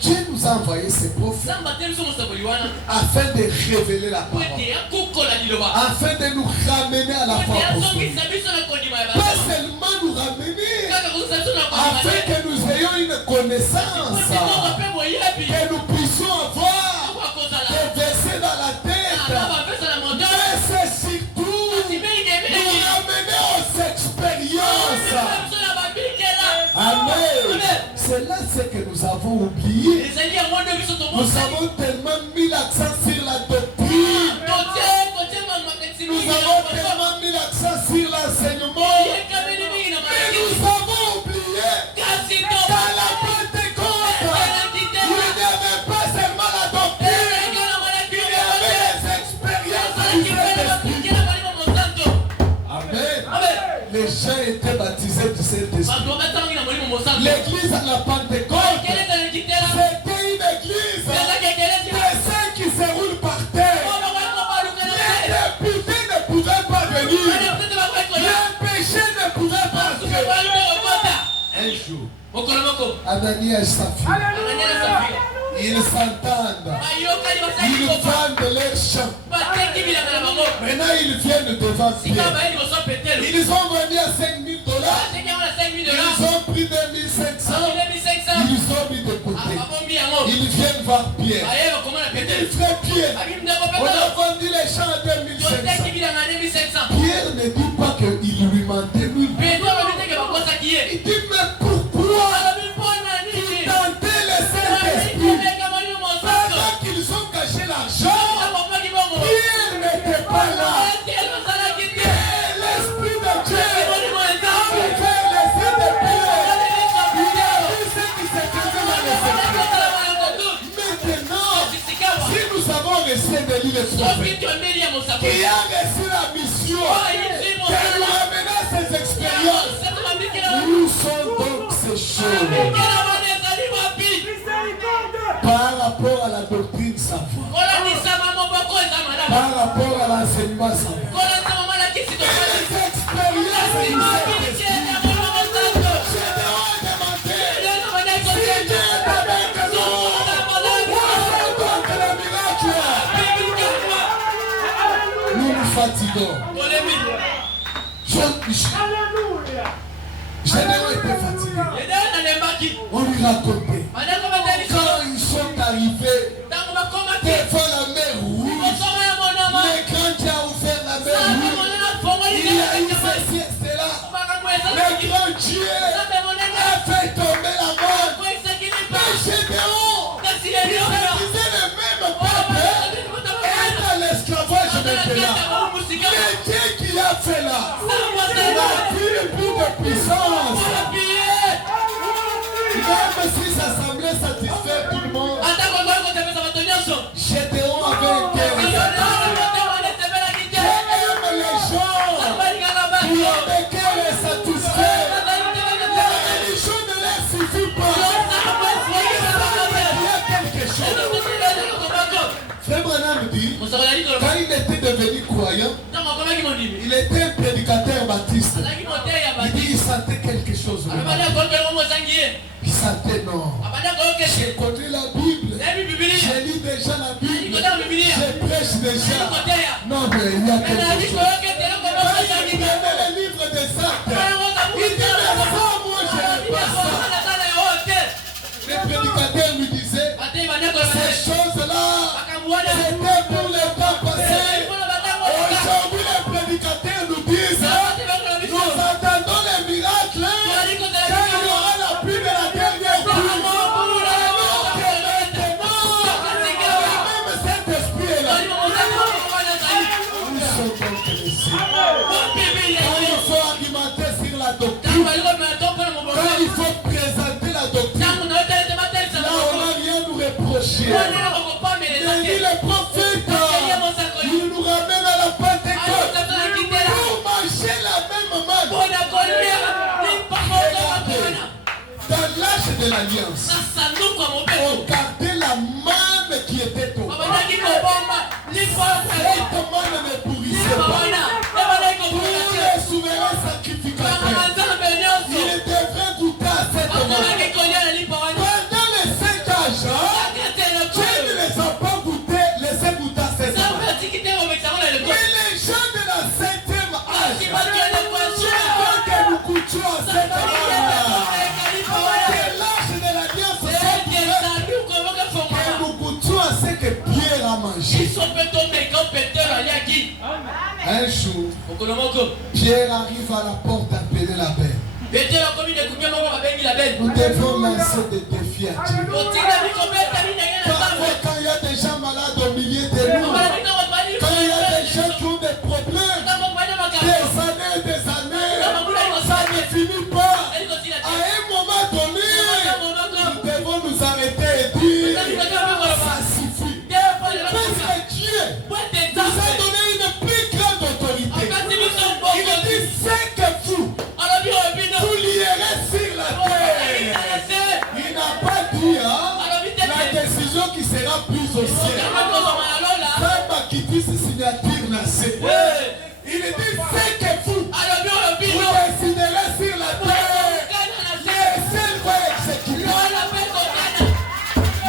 Dieu nous a envoyé ses prophètes afin de révéler la parole, afin de nous ramener à la foi apostolique. Pas seulement nous ramener, afin que nous ayons une connaissance, que nous puissions avoir des versets dans la tête, mais c'est surtout nous ramener aux expériences. Amen. C'est là ce que nous avons oublié. Nous avons tellement mis l'accent sur la doctrine. Nous avons tellement mis l'accent sur l'enseignement. Mais nous avons oublié qu'à la Pentecôte, il n'y avait pas seulement la doctrine, il y avait les expériences du Saint-Esprit. Amen. Les gens étaient baptisés du Saint-Esprit. L'église à la Pentecôte, c'était une église de saints qui se roulent par terre. Les députés ne pouvaient pas venir. Les péchés ne pouvaient pas entrer. Un jour, Ananias et Saphira, ils s'entendent. Ils vendent leurs champs. Maintenant, ils viennent devant Pierre. Ils ont vendu à $5,000. Ils ont pris 2,500. Ils ont mis de côté. Ils viennent voir Pierre. Ils disent, frère Pierre, on a vendu les champs à 2,500. Pierre ne dit pas qu'il lui mentait lui. Il dit, mais pourquoi tu tentais le Saint-Esprit pendant qu'ils ont caché l'argent? Pierre n'était pas là. L'Esprit de Dieu a ouvert les yeux de Pierre. Il a vu ce qui s'est passé dans les esprits. Maintenant, si nous avons reçu de lui le prophète qui a reçu la mission de nous amener à ces expériences, nous sommes donc ces choses. Par rapport à la doctrine savoir, par rapport à l'enseignement savoir, les expériences du Saint-Esprit. Nous nous fatiguons. Général était fatigué. On lui racontait. Quand ils sont arrivés devant la mer rouge, le grand Dieu a ouvert la mer rouge. Il y a eu ceci et cela. Le grand Dieu a fait tomber la mort. Mais Gédéon, il disait le même peuple est dans l'esclavage maintenant. Mais Dieu qui a fait là, il a pris plus de puissance. Même si ça semblait satisfaire tout le monde, Gédéon avait un cœur. J'aime les gens qui ont des cœurs satisfaits. La religion ne leur suffit pas. Il y a quelque chose. Frère Branham dit, quand il était devenu croyant, il était un prédicateur baptiste. Il dit il sentait quelque chose. Il sentait non. J'ai connu la Bible. J'ai lu déjà la Bible. Je prêche déjà. Non mais il y a quelque chose. Quand il prenait les livres des actes, il dit mais ça moi je n'ai pas ça. Les prédicateurs lui disaient ces choses-là c'était pour le temps passé. Aujourd'hui les prédicateurs nous disent nous attendons les miracles quand il y aura la pluie de la dernière pluie. Alors que maintenant même cet esprit est là. Nous sommes donc ici. Quand il faut argumenter sur la doctrine, quand il faut présenter la doctrine, là on n'a rien à nous reprocher. Mais dit le prophète, il nous ramène à la Pentecôte pour manger la même manne. Dans l'âge de l'Alliance, on gardait la manne qui était tombée. Cette manne ne pourrissait pas. Pour les souverains sacrificateurs, il devrait goûter à cette manne. Pendant les 5 Un jour, Pierre arrive à la porte appeler la belle. Nous devons lancer des défis à Dieu. Parfois, quand il y a des gens malades au milieu de nous, quand il y a des gens qui ont des problèmes, des années, ça ne finit pas. À un moment donné, nous devons nous arrêter et dire, ça suffit. Parce que Dieu nous a donné une plus grande autorité. Il a dit, c'est que vous lierez sur la terre. Il n'a pas dit, la décision qui sera prise au ciel. Femme qui dit ce signature naissée. Il dit, c'est que vous déciderez sur la terre. Les seuls vont exécuter.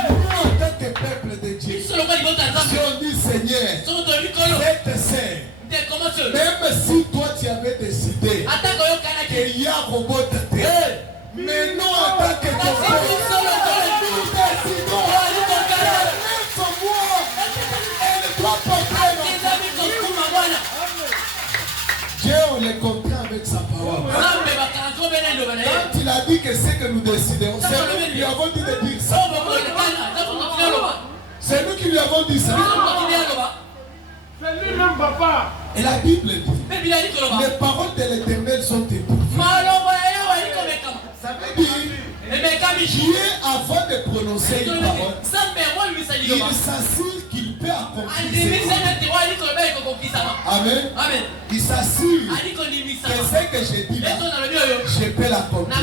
Nous, en tant que peuple de Dieu, si on dit Seigneur, cette sœur, même si toi tu avais décidé qu'il y a robot de terre, mais nous en tant que Congo, nous décidons, même moi, elle doit porter Dieu, on les contraint avec sa parole. Quand il a dit que c'est que nous décidons, c'est nous qui lui avons dit de dire ça. C'est nous qui lui avons dit ça. C'est lui-même, papa. Et la Bible dit, les paroles de l'Éternel sont éprouves. Ça veut dire, Dieu, avant de prononcer une parole, il s'assure qu'il peut accomplir ses paroles. Amen. Il s'assure que ce que j'ai dit là, je peux l'accomplir.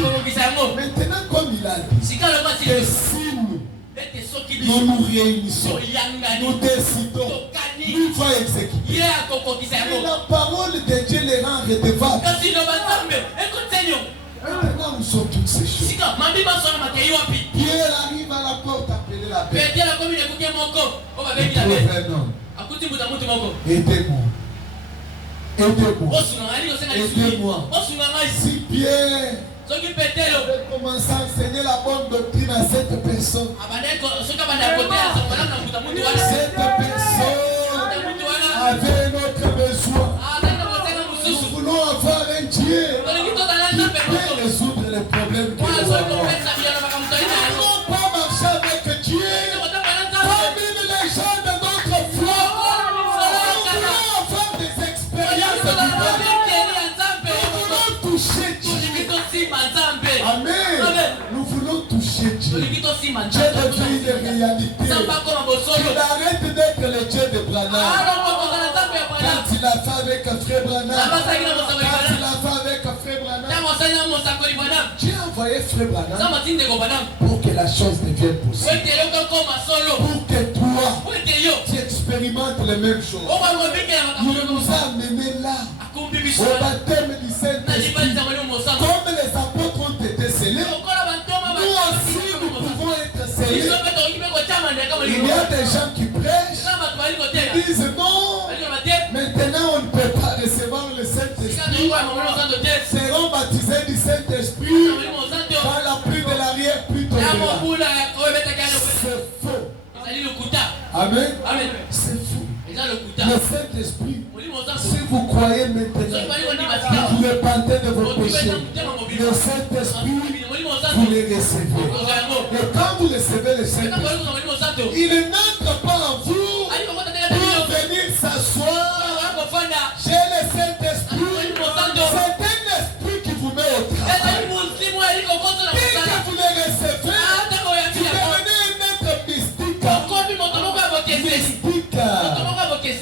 Maintenant, comme il a dit, que si nous nous réunissons, nous décidons, nous devons exécuter. Et la parole de Dieu les rend redevables. Maintenant, nous sommes toutes ces choses. Pierre arrive à la porte appeler la paix. Aidez-moi. Aidez-moi. Si Pierre avait commencé à enseigner la bonne doctrine à cette personne, cette personne avait notre besoin. Nous voulons avoir un Dieu qui peut résoudre les problèmes que nous avons. Nous ne voulons pas marcher avec Dieu comme les gens de notre foi. Nous voulons avoir des expériences divines. Nous voulons toucher Dieu. Amen. Nous voulons toucher Dieu. Dieu devient une réalité. Il arrête d'être le Dieu de Branham. Quand il a fait avec Frère Branham, Dieu a envoyé Frère Branham pour que la chose devienne possible. Pour que toi, tu expérimentes les mêmes choses. Il nous a amenés là, au baptême du Saint-Esprit. Comme les apôtres ont été scellés, nous aussi nous pouvons être scellés. Il y a des gens qui prêchent, qui disent non, maintenant on ne peut pas recevoir le Saint-Esprit. Seront baptisés du Saint-Esprit dans la pluie de l'arrière pluie tombera. C'est faux. Amen. C'est faux. Le Saint-Esprit, si vous croyez maintenant, vous vous repentez de vos péchés, le Saint-Esprit, vous les recevez. Et quand vous recevez le Saint-Esprit, il n'entre pas en vous pour venir s'asseoir chez le Saint-Esprit. C'est un esprit qui vous met au travail. Dès que vous le recevez, vous devenez un être mystique.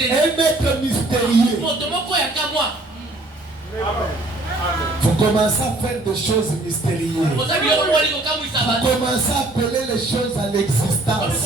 Un maître mystérieux. Vous commencez à faire des choses mystérieuses. Vous commencez à appeler les choses à l'existence.